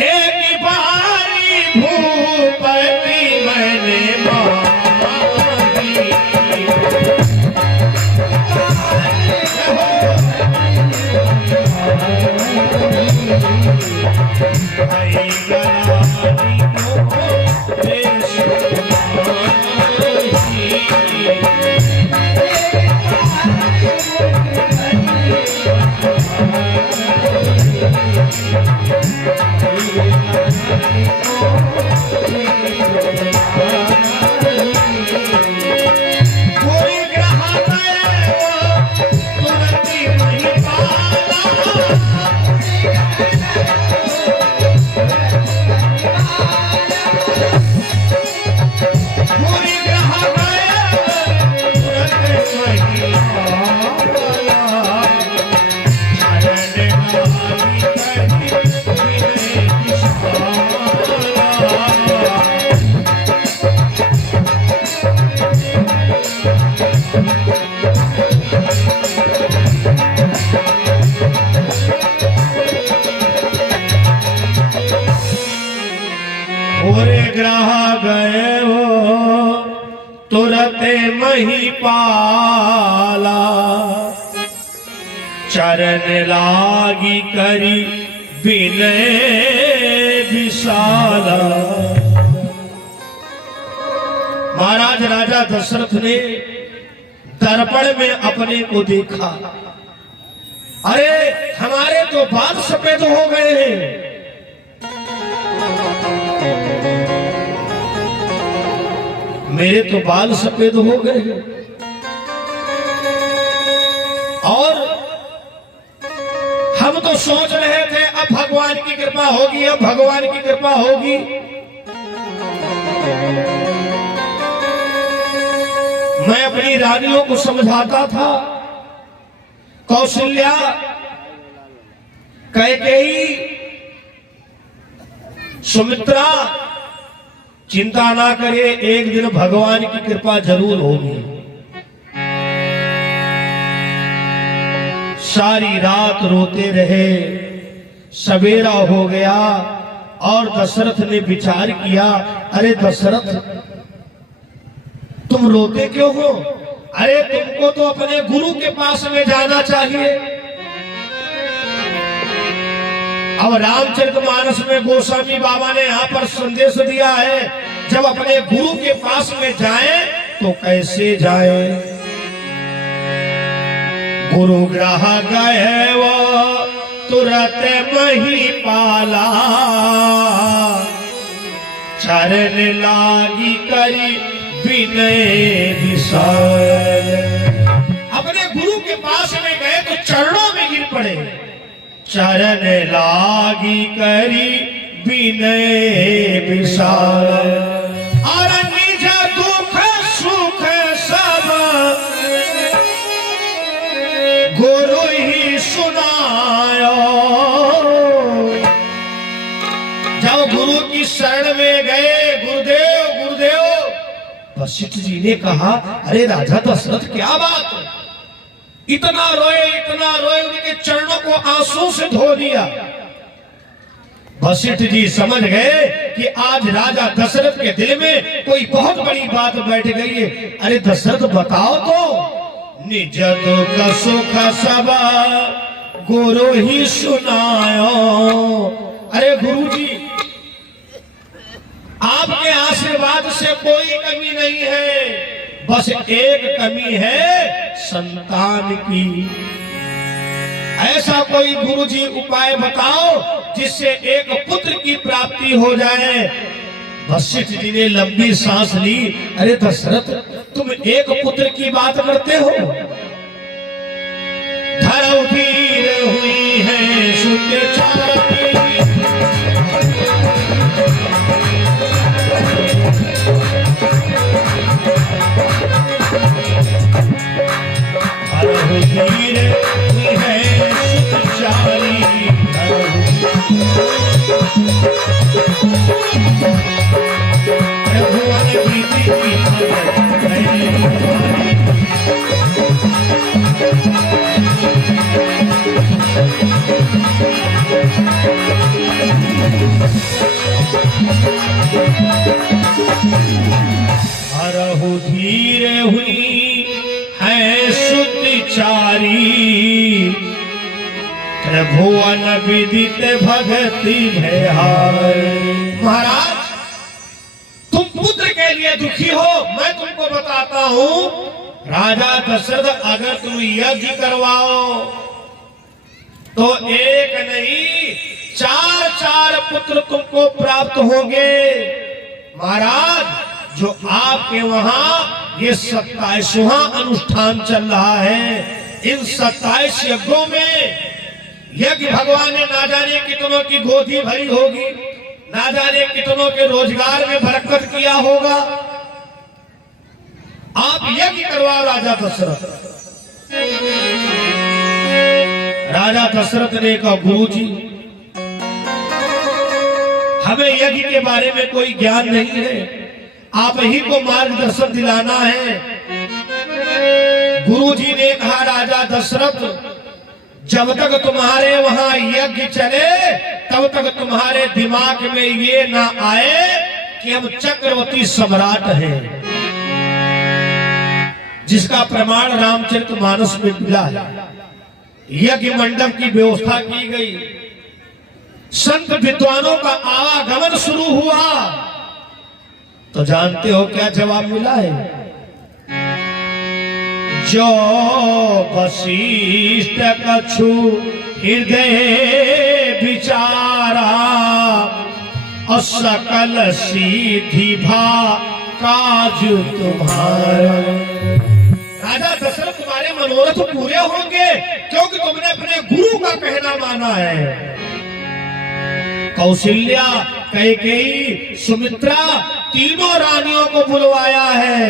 एक बारी भूपति मैंने मांगी, आई गरानी को देश ग्रह गए हो तुरत महिपाला, चरण लागी करी विनय विशाला। महाराज राजा दशरथ ने दर्पण में अपने को देखा, अरे हमारे तो बाल सफेद हो गए हैं। मेरे तो बाल सफेद हो गए और हम तो सोच रहे थे अब भगवान की कृपा होगी, अब भगवान की कृपा होगी। मैं अपनी रानियों को समझाता था, कौशल्या, कैकेयी, सुमित्रा, चिंता ना करे, एक दिन भगवान की कृपा जरूर होगी। सारी रात रोते रहे, सवेरा हो गया और दशरथ ने विचार किया, अरे दशरथ तुम रोते क्यों हो? अरे तुमको तो अपने गुरु के पास में जाना चाहिए। अब रामचरितमानस में गोस्वामी बाबा ने यहाँ पर संदेश दिया है, जब अपने गुरु के पास में जाएं तो कैसे जाएं। गुरु ग्रह गए वो तुरत महिपाला, चरण लागी करी विनय विशाल। अपने गुरु के पास में गए तो चरणों में गिर पड़े, चरण लागी करी विनय विशाल। और निज दुख सुख सब गुरु ही सुनायो। जब गुरु की शरण में गए, गुरुदेव गुरुदेव, वशिष्ठ जी ने कहा, अरे राजा दशरथ क्या बात, इतना रोए, उनके चरणों को आंसू से धो दिया। वशिष्ठ जी समझ गए कि आज राजा दशरथ के दिल में कोई बहुत बड़ी बात बैठ गई है। अरे दशरथ बताओ तो, निज दुख सुख सब गुरु ही सुनायो। अरे गुरु जी, आपके आशीर्वाद से कोई कमी नहीं है, बस एक कमी है संतान की। ऐसा कोई गुरुजी उपाय बताओ जिससे एक पुत्र की प्राप्ति हो जाए। वशिष्ठ जी ने लंबी सांस ली, अरे दशरथ तुम एक पुत्र की बात करते हो, धरौ धीर हुई है सुत छाती, धीरे है सुचारी, भगवान प्रीति की हैं सुतिचारी, त्रिभुवन विदित भगति भयहारी। महाराज तुम पुत्र के लिए दुखी हो, मैं तुमको बताता हूं, राजा दशरथ अगर तुम यज्ञ करवाओ तो एक नहीं 4 पुत्र तुमको प्राप्त होंगे। महाराज जो आपके वहां ये 27वां अनुष्ठान चल रहा है, इन 27 यज्ञों में यज्ञ भगवान ने ना जाने कितनों की गोदी भरी होगी, ना जाने कितनों के रोजगार में बरकत किया होगा। आप यज्ञ करवाओ राजा दशरथ। राजा दशरथ ने कहा गुरुजी हमें यज्ञ के बारे में कोई ज्ञान नहीं है, आप ही को मार्गदर्शन दिलाना है। गुरुजी ने कहा राजा दशरथ जब तक तुम्हारे वहां यज्ञ चले तब तक तुम्हारे दिमाग में ये ना आए कि हम चक्रवर्ती सम्राट हैं, जिसका प्रमाण रामचरितमानस में मिला है। यज्ञ मंडप की व्यवस्था की गई, संत विद्वानों का आवागमन शुरू हुआ, तो जानते हो क्या जवाब मिला है? जो वशिष्ठ कछु हृदय विचारा, और सकल सीधी भा काज तुम्हारा। राजा दशरथ तुम्हारे मनोरथ पूरे होंगे क्योंकि तुमने अपने गुरु का कहना माना है। कौशल्या, कैकेयी, सुमित्रा तीनों रानियों को बुलवाया है।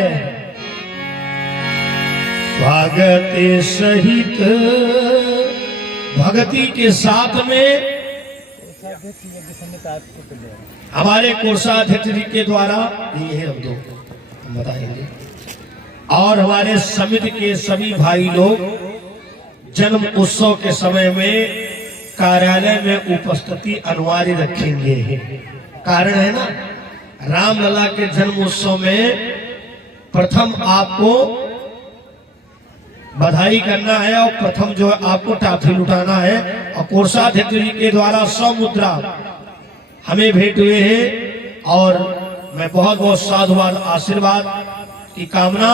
भगति सहित भक्ति के साथ में हमारे कोषाध्यक्ष जी के द्वारा ये है, हम बताएंगे, और हमारे समिति के सभी भाई लोग जन्म उत्सव के समय में कार्यालय में उपस्थिति अनिवार्य रखेंगे। कारण है ना, रामलला के जन्म उत्सव में प्रथम आपको बधाई करना है और प्रथम जो है आपको टाफी लुटाना है। और कोषाध्यक्ष जी के द्वारा 100 मुद्रा हमें भेंट हुए हैं और मैं बहुत बहुत साधुवाद आशीर्वाद की कामना,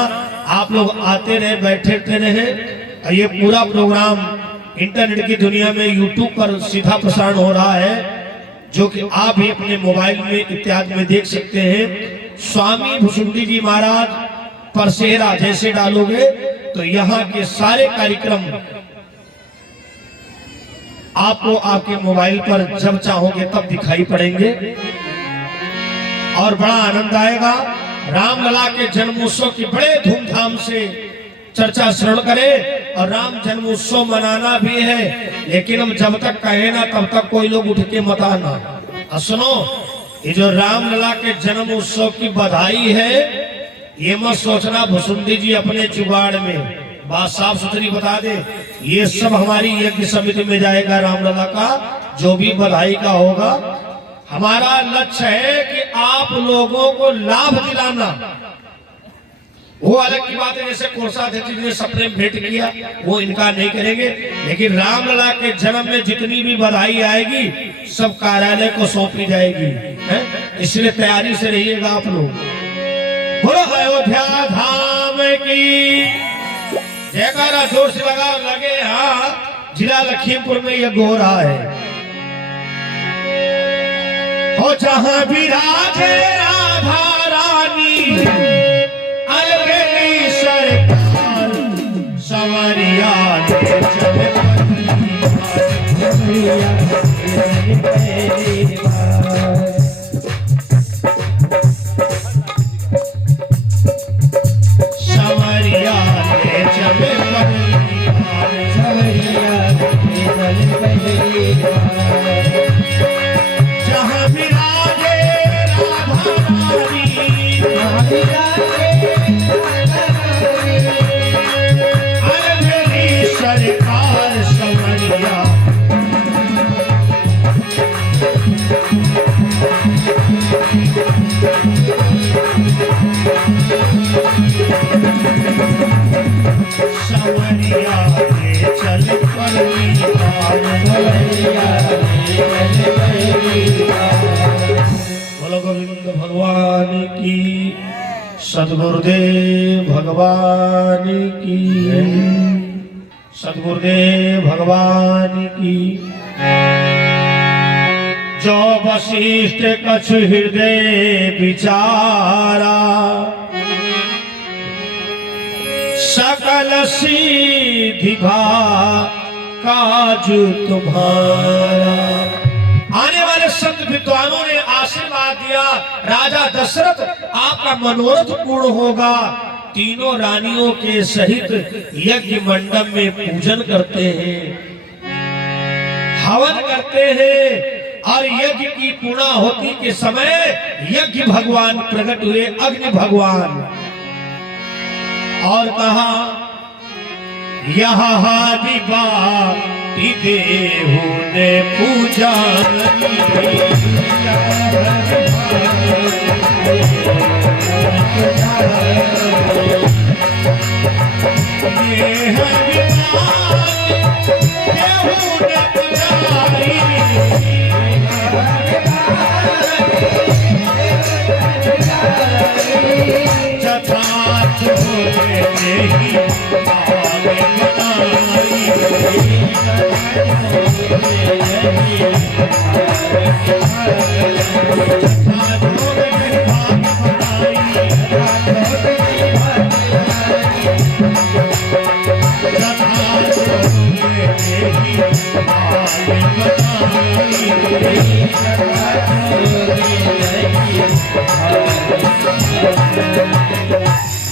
आप लोग आते रहे, बैठते रहे। और ये पूरा प्रोग्राम इंटरनेट की दुनिया में यूट्यूब पर सीधा प्रसारण हो रहा है, जो कि आप भी अपने मोबाइल में इत्यादि में देख सकते हैं। स्वामी भुसुंडी जी महाराज पर सेहरा जैसे डालोगे तो यहाँ के सारे कार्यक्रम आपको आपके मोबाइल पर जब चाहोगे तब दिखाई पड़ेंगे और बड़ा आनंद आएगा। रामलला के जन्मोत्सव की बड़े धूमधाम से चर्चा श्रवण करें और राम जन्मोत्सव मनाना भी है, लेकिन हम जब तक कहे ना तब तक कोई लोग उठ के मत आना। और सुनो, ये जो रामलला के जन्म उत्सव की बधाई है, ये मत सोचना भुसुंडी जी अपने जुगाड़ में, बात साफ सुथरी बता दे, ये सब हमारी यज्ञ समिति में जाएगा। रामलला का जो भी बधाई का होगा, हमारा लक्ष्य है कि आप लोगों को लाभ दिलाना। वो अलग की बात है, जैसे कोषाध्यक्ष जी ने सपने में भेंट किया, वो इनकार नहीं करेंगे, लेकिन रामलला के जन्म में जितनी भी बधाई आएगी सब कार्यालय को सौंपी जाएगी, है? इसलिए तैयारी से रहिएगा आप लोग। बोलो अयोध्या धाम की जयकारा जोर से लगे। हाँ, जिला लखीमपुर में यह हो रहा है। हो जहां विराजे राधा रानी, अलगनी सरकार सवरिया सवरिया के चल परनी पार, सवरिया के चल परनी पार। बोलो गोविंद भगवान की, सद्गुरुदेव भगवान की, सद्गुरुदेव भगवान की। जो वशिष्ठ कछु हृदय विचारा, सकल सिद्धि काज तुम्हारा। आने वाले संत विद्वानों ने आशीर्वाद दिया, राजा दशरथ आपका मनोरथ पूर्ण होगा। तीनों रानियों के सहित यज्ञ मंडप में पूजन करते हैं, हवन करते हैं, और यज्ञ की पूर्णाहुति के समय यज्ञ भगवान प्रकट हुए, अग्नि भगवान। और कहा यहाँ विवाह देहु ने पूजा,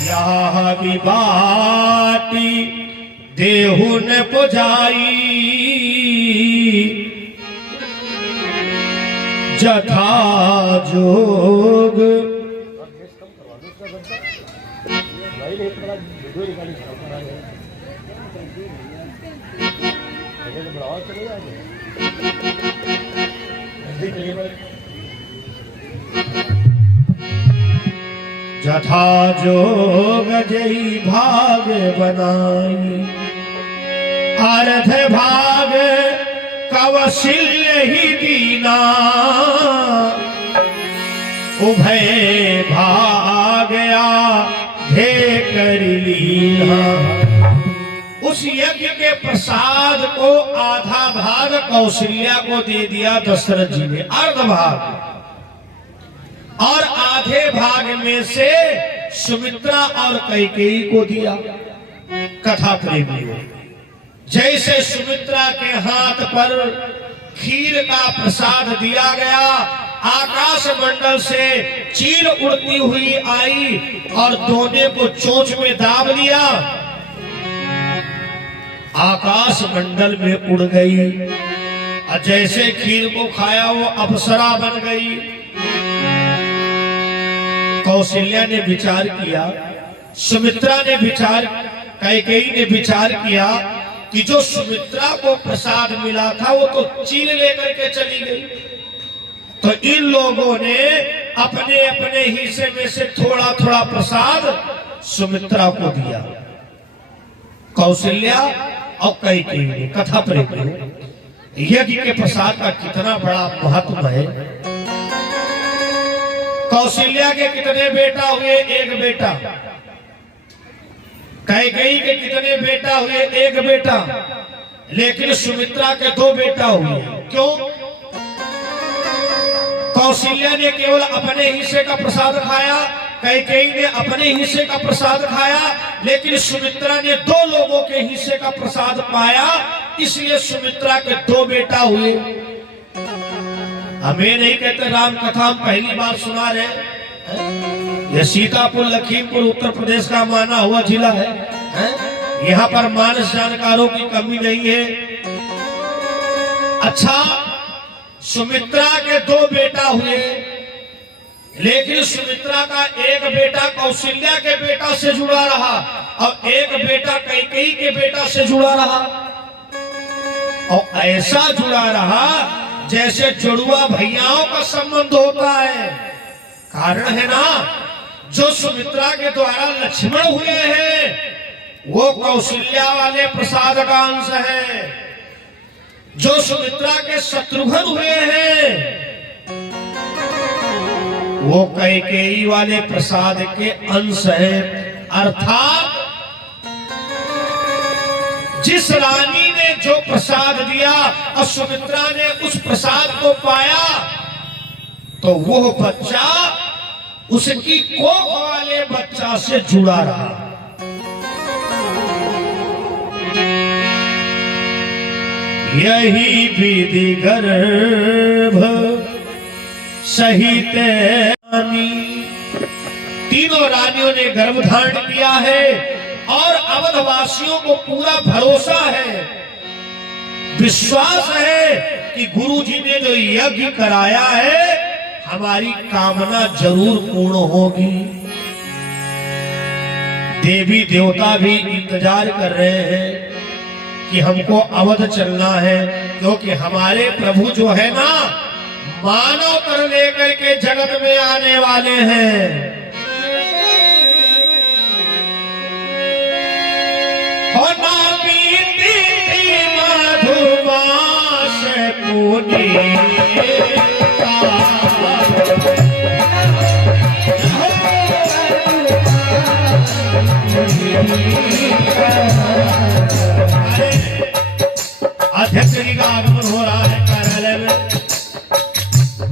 यह बाटी देहु ने पुजाई, जथा जोग। जथा जोग जई भाग बनाई, अर्ध भाग कवशिल्य ही दीना, उभय भागया धे कर लीना। उस यज्ञ के प्रसाद को आधा भाग कौशल्या को दे दिया दशरथ जी ने, अर्ध भाग, और आधे भाग में से सुमित्रा और कैकेयी को दिया। कथा प्रेमी, जैसे सुमित्रा के हाथ पर खीर का प्रसाद दिया गया, आकाश मंडल से चील उड़ती हुई आई और दोने को चोंच में दाब लिया, आकाश मंडल में उड़ गई। और जैसे खीर को खाया वो अप्सरा बन गई। कौशल्या ने विचार किया, सुमित्रा ने विचार, कैकेयी ने विचार किया कि जो सुमित्रा को प्रसाद मिला था वो तो चील लेकर के चली गई, तो इन लोगों ने अपने अपने हिस्से में से थोड़ा थोड़ा प्रसाद सुमित्रा को दिया। कौशल्या और कैकेयी ने। कथा प्रेमी, यज्ञ के प्रसाद का कितना बड़ा महत्व है। कौशल्या के कितने बेटा हुए? एक बेटा। कैकेयी के कितने बेटा हुए? एक बेटा। लेकिन सुमित्रा के 2 बेटा हुए। क्यों? कौशल्या ने केवल अपने हिस्से का प्रसाद खाया, कैकेयी ने अपने हिस्से का प्रसाद खाया, लेकिन सुमित्रा ने 2 लोगों के हिस्से का प्रसाद पाया, इसलिए सुमित्रा के 2 बेटा हुए। हमें नहीं कहते राम कथा, हम पहली बार सुना रहे। यह सीतापुर लखीमपुर उत्तर प्रदेश का माना हुआ जिला है। यहाँ पर मानस जानकारों की कमी नहीं है। अच्छा, सुमित्रा के 2 बेटा हुए, लेकिन सुमित्रा का एक बेटा कौशल्या के बेटा से जुड़ा रहा और एक बेटा कैकेयी के बेटा से जुड़ा रहा, और ऐसा जुड़ा रहा जैसे जुड़वा भैयाओं का संबंध होता है। कारण है ना, जो सुमित्रा के द्वारा लक्ष्मण हुए हैं वो कौशल्या वाले प्रसाद का अंश है। जो सुमित्रा के शत्रुघ्न हुए हैं वो कैकेयी वाले प्रसाद के अंश है। अर्थात जिस रानी ने जो प्रसाद दिया और सुमित्रा ने उस प्रसाद को पाया तो वो बच्चा उसकी कोख वाले बच्चा से जुड़ा रहा। यही विधि गर्भ सहित तीनों रानियों ने गर्भ धारण किया है और अवधवासियों को पूरा भरोसा है, विश्वास है कि गुरु जी ने जो यज्ञ कराया है हमारी कामना जरूर पूर्ण होगी। देवी देवता भी इंतजार कर रहे हैं कि हमको अवध चलना है, क्योंकि हमारे प्रभु जो है ना मानव कर लेकर के जगत में आने वाले हैं। और ना बीती मधुमास पुनीता अध्यक्ष जी का आगमन हो रहा है कार्यालय में।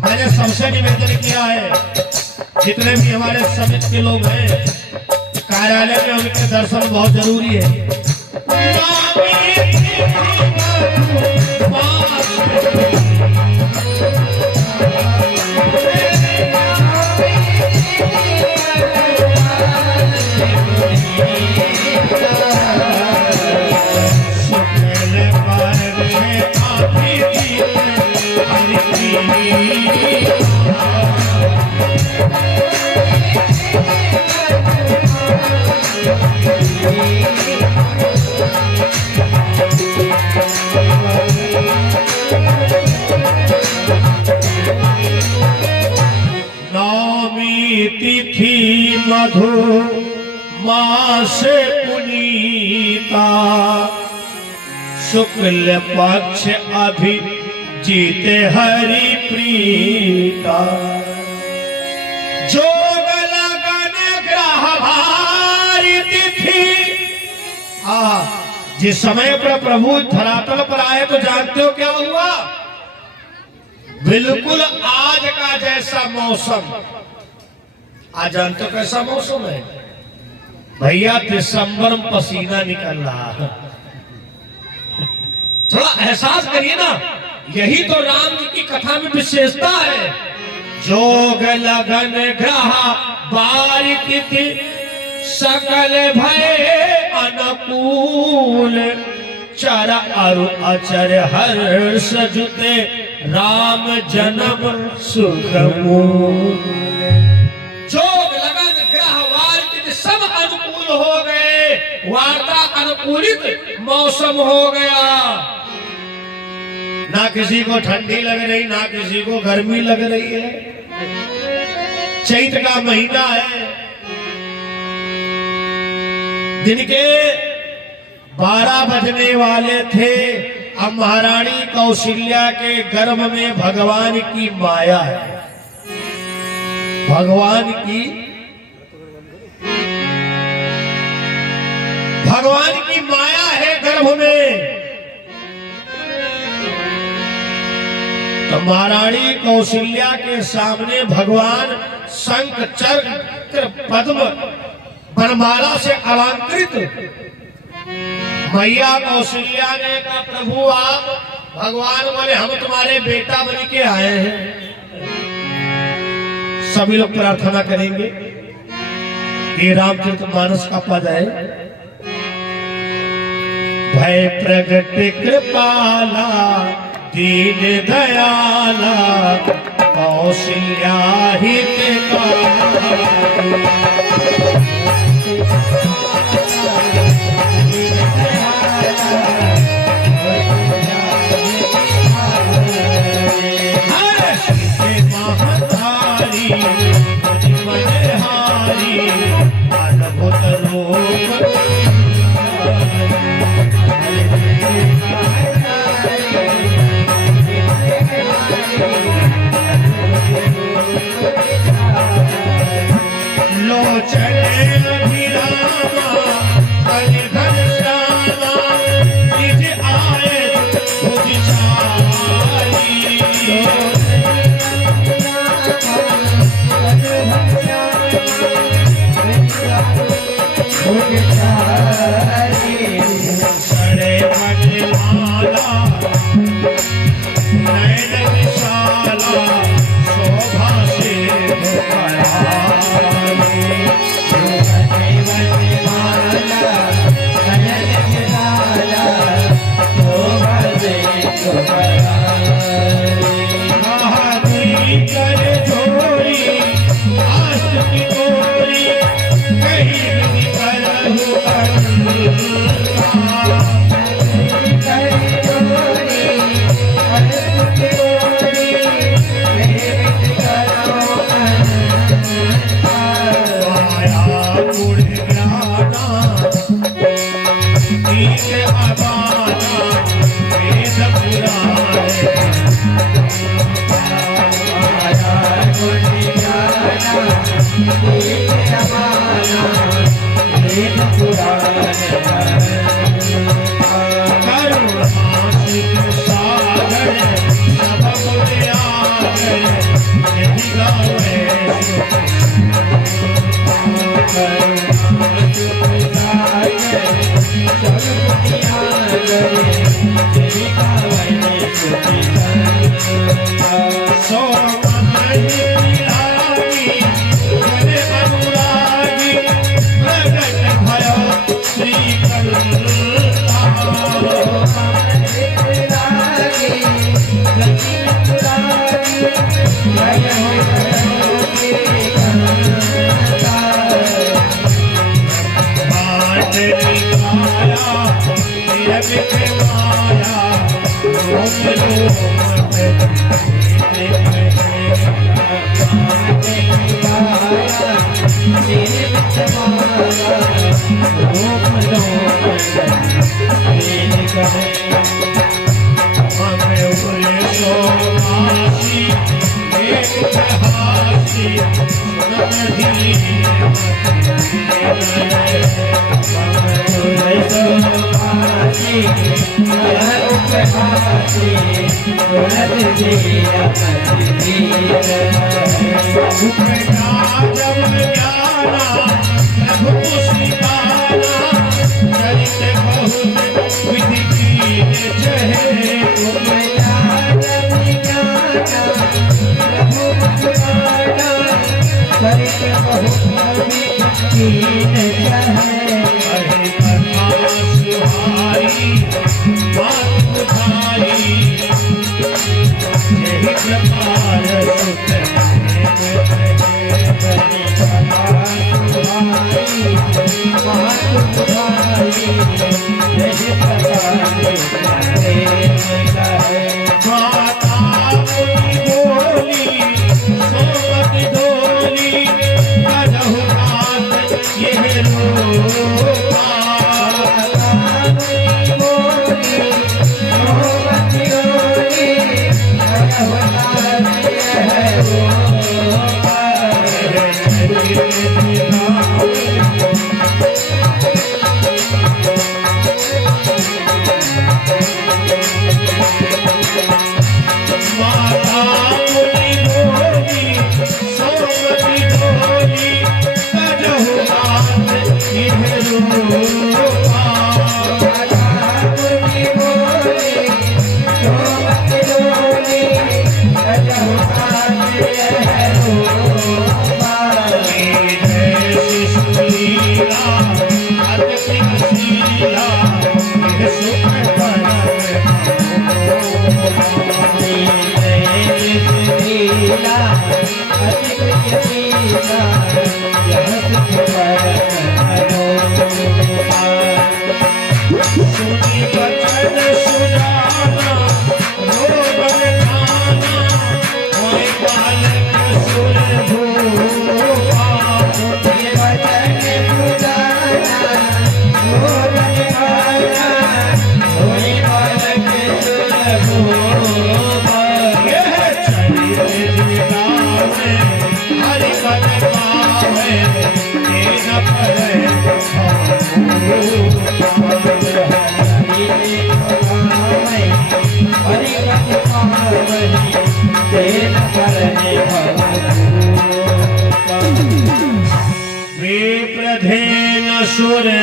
मैंने सबसे निवेदन किया है जितने भी हमारे समिति के लोग हैं कार्यालय में उनके दर्शन बहुत जरूरी है। तिथि मधु मास पुनीता शुक्ल पक्ष अभि जीते हरि प्रीता जोग लगन ग्रह भारी तिथि। जिस समय पर प्रभु धरातल पर आए तो जानते हो क्या हुआ? बिल्कुल आज का जैसा मौसम। आज जानते हो कैसा मौसम है भैया? दिसंबर में पसीना निकल रहा है। थोड़ा एहसास करिए ना, यही तो राम जी की कथा में विशेषता है। जोग लगन ग्रह बारी तिथि सकल भय अनुकूल चर अरु अचर हर्ष जुते राम जन्म सुख मूल। जोग लगन ग्रह वार तिथि सब अनुकूल हो गए, वार्ता अनुकूलित मौसम हो गया। ना किसी को ठंडी लग रही ना किसी को गर्मी लग रही है। चैत का महीना है, दिन के 12 बजने वाले थे। अब महारानी कौशल्या के गर्भ में भगवान की माया है, भगवान की माया है गर्भ में। तो महारानी कौशल्या के सामने भगवान शंख चक्र पद्म वनमाला से अलंकृत। मैया कौशल्या ने कहा प्रभु आप? भगवान बोले हम तुम्हारे बेटा बन के आए हैं। सभी लोग प्रार्थना करेंगे। ये रामचरितमानस का पद है। भय प्रगट कृपाला दीन दयाला कौशल्या हितकारी। सड़े मजमाला नैन विशाला शोभा से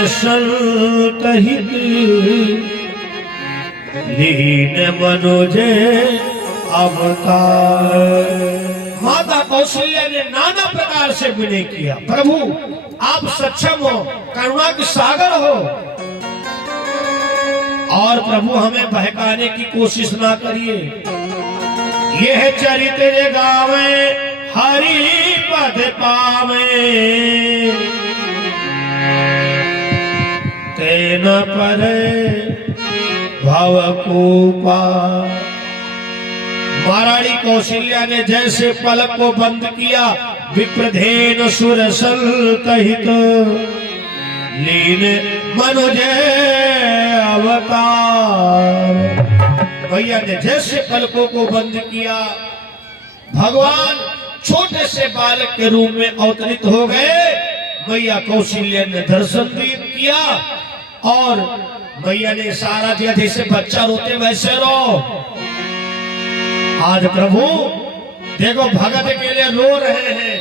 संतहित लीन मनोजे अवतार। माता कौशल्या ने नाना प्रकार से विनय किया, प्रभु आप सक्षम हो, करुणा के सागर हो, और प्रभु हमें बहकाने की कोशिश ना करिए। यह चरित्र गावे हरि पद पावे, तेन पर भवकूपा। महारानी कौशल्या ने जैसे पलक को बंद किया, विप्रधेन सुर संतहित लीन मनुजे अवतार। भैया ने जैसे पलकों को बंद किया, भगवान छोटे से बालक के रूप में अवतरित हो गए। मैया कौशल्या ने दर्शन किया और मैया ने इशारा दिया, जैसे बच्चा रोते वैसे रो। आज प्रभु देखो भगत के लिए रो रहे हैं,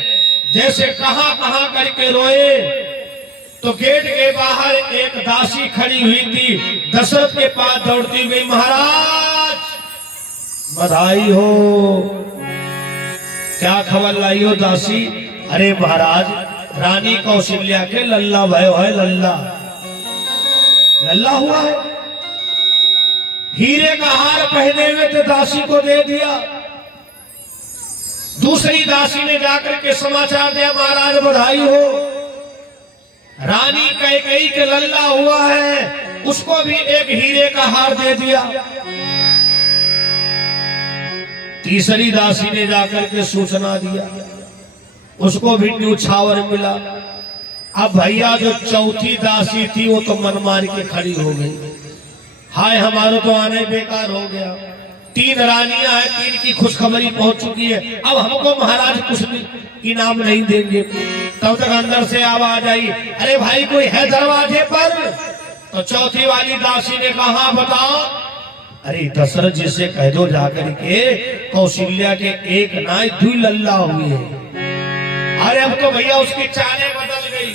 जैसे कहां कहां करके रोए। तो गेट के बाहर एक दासी खड़ी हुई थी, दशरथ के पास दौड़ती गई, महाराज बधाई हो। क्या खबर लाई हो दासी? अरे महाराज, रानी कौशल्या के लल्ला भयो है, लल्ला हुआ है। हीरे का हार पहने हुए तो दासी को दे दिया। दूसरी दासी ने जाकर के समाचार दिया, महाराज बधाई हो, रानी कैकेयी के लल्ला हुआ है, उसको भी एक हीरे का हार दे दिया। तीसरी दासी ने जाकर के सूचना दिया, उसको भी न्यूछावर मिला। अब भैया जो चौथी दासी थी वो तो मन मार के खड़ी हो गई, हाय हमारा तो आने बेकार हो गया। 3 रानियां हैं, 3 की खुशखबरी पहुंच चुकी है, अब हमको महाराज कुछ इनाम नहीं देंगे। तब तक अंदर से आवाज आई, अरे भाई कोई है दरवाजे पर? तो चौथी वाली दासी ने कहा, बताओ। अरे दशरथ जी से कह दो जाकर के कौशल्या के एक नाई 2 लल्ला हुई है। अरे अब तो भैया उसकी चालें बदल गई,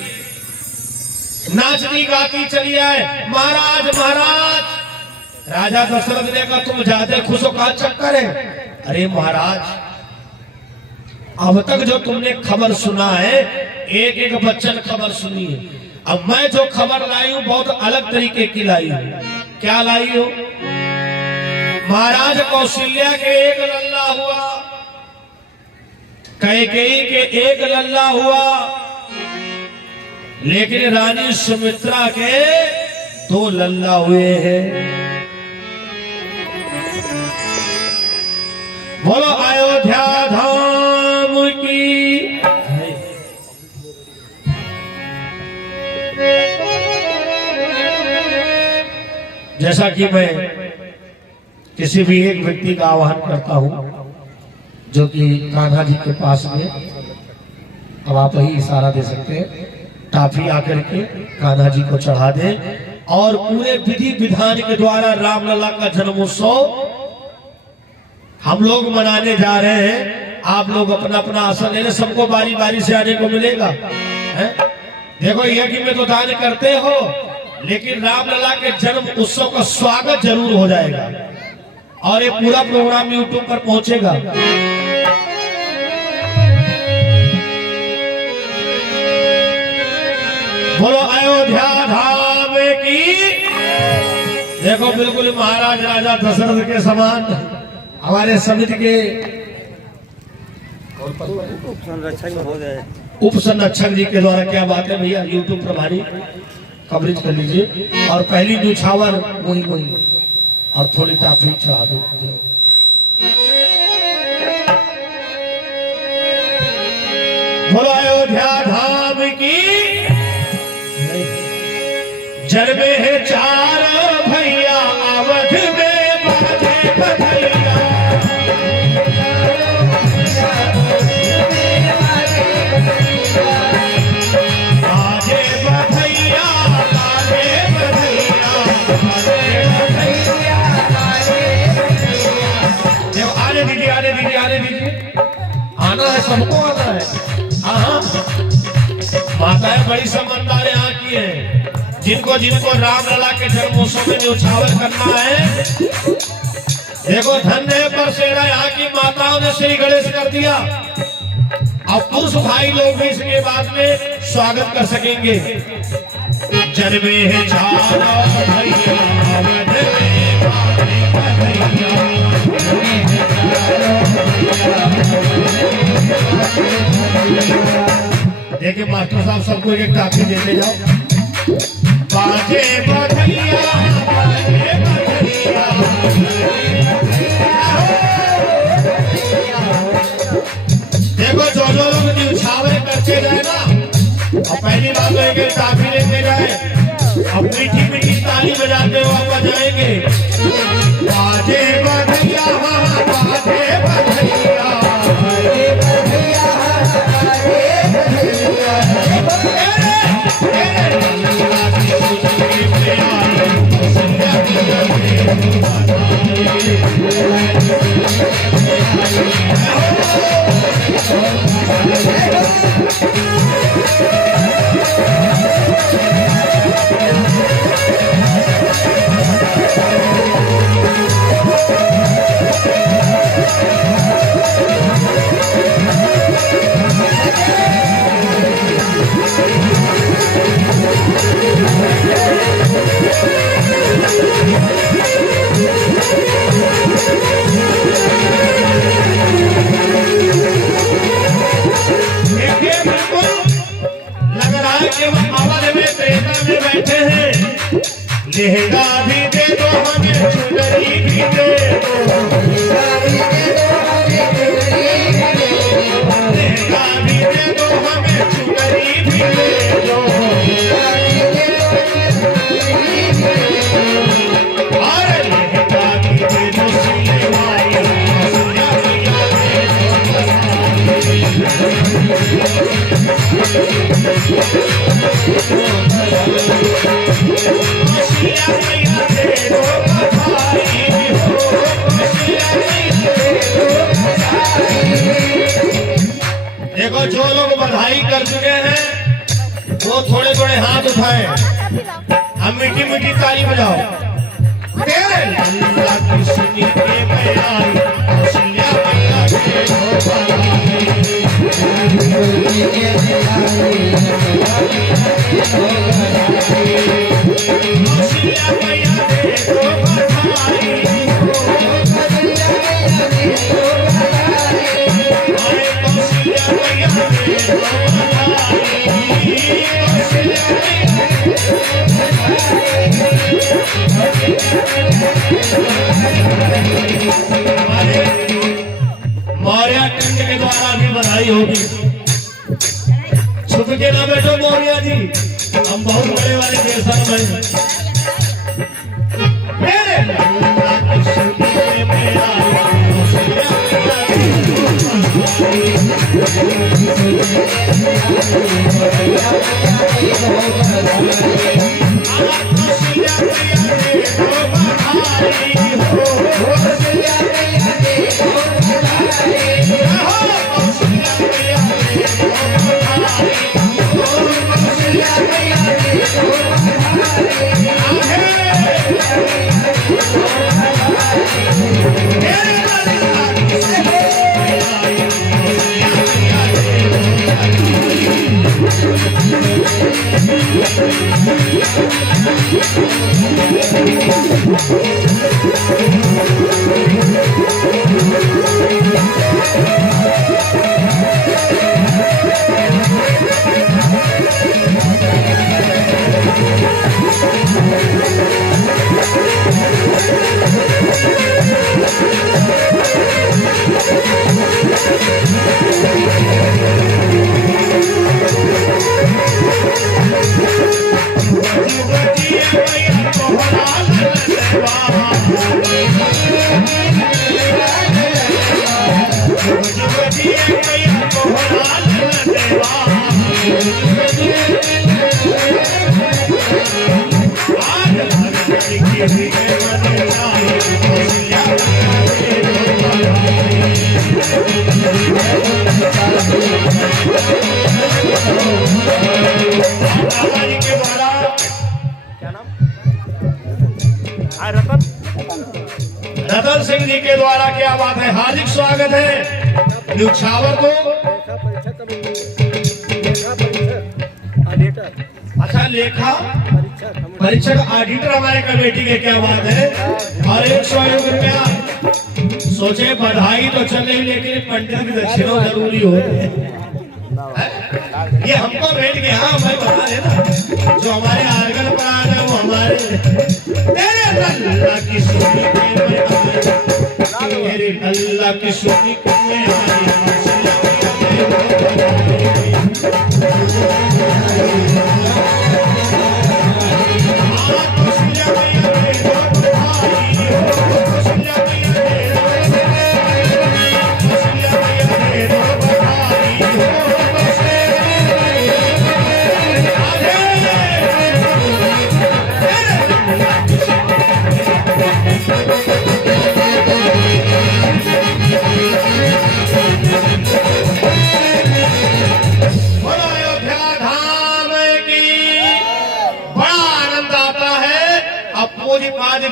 नाचती गाती चली आए, महाराज महाराज। राजा दशरथ ने कहा, तुम ज्यादा खुश हो, का चक्कर है? अरे महाराज, अब तक जो तुमने खबर सुना है, एक एक बच्चन खबर सुनी है। अब मैं जो खबर लाई हूं बहुत अलग तरीके की लाई हूं। क्या लाई हो? महाराज कौशल्या के एक लल्ला हुआ, कैकेयी के एक लल्ला हुआ, लेकिन रानी सुमित्रा के 2 लल्ला हुए हैं। बोलो अयोध्या धाम की। जैसा कि मैं किसी भी एक व्यक्ति का आह्वान करता हूं जो कि कान्हा जी के पास में, अब आप ही इशारा दे सकते हैं, टाफी आकर के कान्हा जी को चढ़ा दे और पूरे विधि विधान के द्वारा रामलला का जन्मोत्सव हम लोग मनाने जा रहे हैं। आप लोग अपना अपना आसन लेने, सबको बारी बारी से आने को मिलेगा है? देखो यज्ञ में तो दान करते हो, लेकिन रामलला के जन्म उत्सव का स्वागत जरूर हो जाएगा और ये पूरा प्रोग्राम यूट्यूब पर पहुंचेगा। बोलो अयोध्या धाम की। देखो बिल्कुल महाराज राजा दशरथ के समान हमारे समिति के उप संरक्षक जी के द्वारा, क्या बात है भैया, यूट्यूब पर हमारी कवरेज कर लीजिए। और पहली न्यूछावर वही और थोड़ी टाफी चढ़ा दो। बोलो अयोध्या धाम की। जन्मे है 4 भैया, अवध में बाजे बधैया। आने दीजिए, आना है, सबको आना है। हाँ, माताएं बड़ी समझदार यहाँ की है। जिनको जिनको राम लला के जन्मोत्सव में न्यौछावर करना है, देखो धन्य है पर सेना यहाँ की माताओं ने श्री गणेश कर दिया। अब पुरुष भाई लोग भी इसके बाद में स्वागत कर सकेंगे। जन्मे है चारों भैया देखिए मास्टर साहब सबको एक टाफी देते जाओ। बाजे बधैया बाजे बधैया, देखो जो लोग न्यौछावर करते जाए ना, अब पहली बात तो एक टाफी लेते जाए, अब मीठी मीठी ताली बजाते हुए आप बजाएंगे। बाजे बधैया बाजे बधैया, लहंगा भी दे दो हमें, चुनरी भी दे दो, लहंगा भी दे दो हमें, चुनरी भी दे दो, अरे लहंगा भी दे दो सिलवाई, देखो जो लोग बधाई कर चुके हैं वो थोड़े थोड़े हाथ उठाए, हम मीठी मीठी ताली बजाओ। तेरे अल्लाह की सुनी के बयान, कौशल्या मैया के मौर्य टंड के द्वारा भी बधाई होगी। छुप के ना बैठो मौर्य जी, हम बहुत बड़े वाले देशा में रतन सिंह जी के द्वारा क्या बात है, हार्दिक स्वागत है न्यूछावर को। अच्छा, लेखा परीक्षक ऑडिटर हमारे कमेटी के, क्या बात है। और 100 रुपया सोचे बधाई तो चले, लेकिन पंडित की दक्षिणा जरूरी हो। ये हमको भेंट के, हाँ भाई बता रहे ना, जो हमारे आर्गन पर आ रहे वो हमारे तेरे अल्लाह की सुनी मेरे अल्लाह की सुनी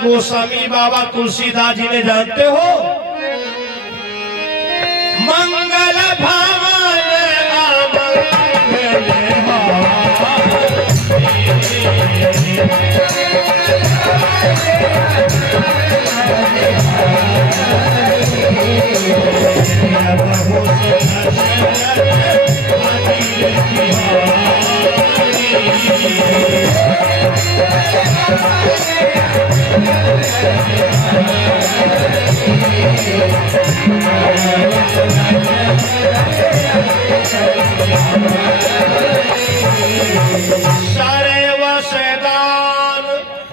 गोस्वामी बाबा तुलसीदास जी ने, जानते हो, मंगल भवन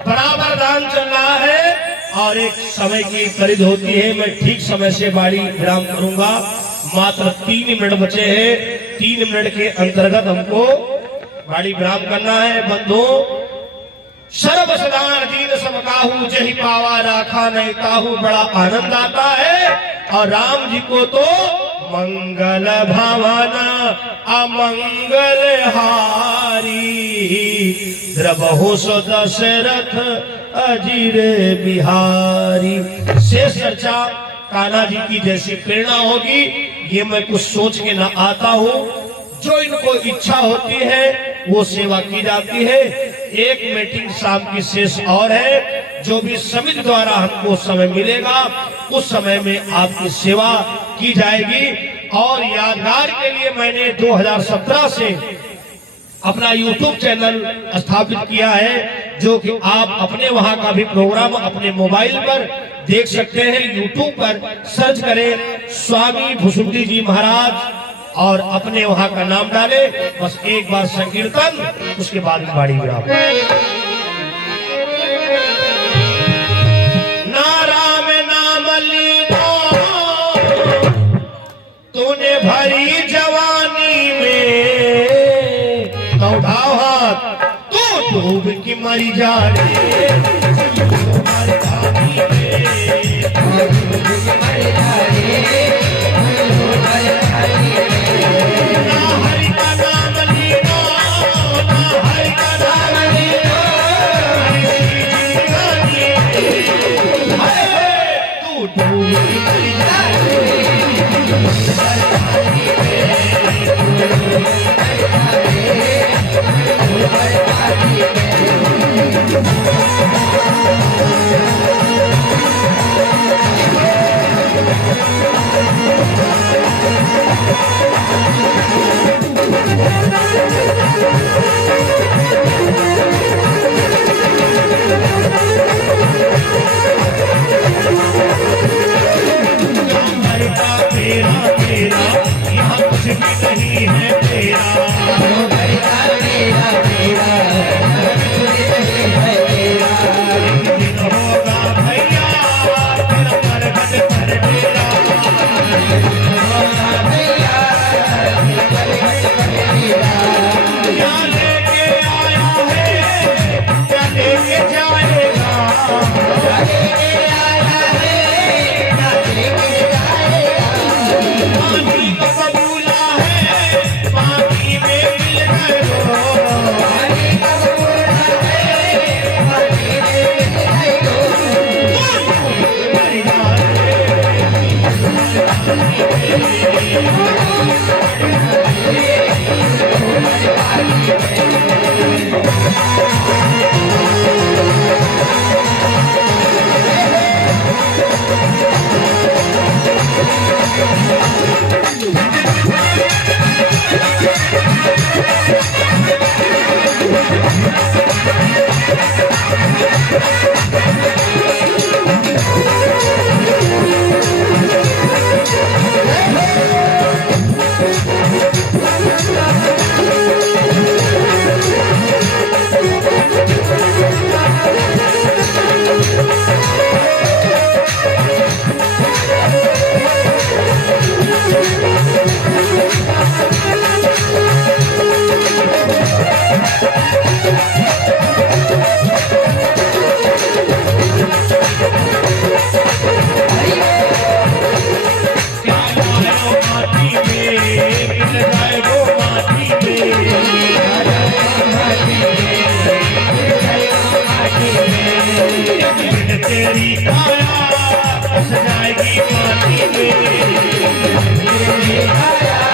बराबर दान चल रहा है और एक समय की खरीद होती है। मैं ठीक समय से बाड़ी विराम करूंगा। मात्र 3 मिनट बचे हैं। 3 मिनट के अंतर्गत हमको बाड़ी विराम करना है। बंधु सर्व सदान दीन सब काहू, जही पावा राखा नहीं ताहू, बड़ा आनंद आता है। और राम जी को तो मंगल भवन अमंगल हारी, द्रवहु सो दशरथ अजीर बिहारी। शेष चर्चा कान्हा जी की जैसी प्रेरणा होगी, ये मैं कुछ सोच के ना आता हूँ। जो इनको इच्छा होती है वो सेवा की जाती है। एक मीटिंग शाम की शेष और है, जो भी समिति द्वारा हमको समय मिलेगा उस समय में आपकी सेवा की जाएगी। और यादगार के लिए मैंने 2017 से अपना YouTube चैनल स्थापित किया है, जो कि आप अपने वहां का भी प्रोग्राम अपने मोबाइल पर देख सकते हैं। YouTube पर सर्च करें स्वामी भुसुंडी जी महाराज और अपने वहां का नाम डाले। बस एक बार संकीर्तन, उसके बाद बाड़ी विराम। नारा में नाम लीनो तूने भरी जवानी में, तो उठाओ हाथ, तू डूब की मरी जा तेरी काया फंस जाएगी पानी में, तेरी काया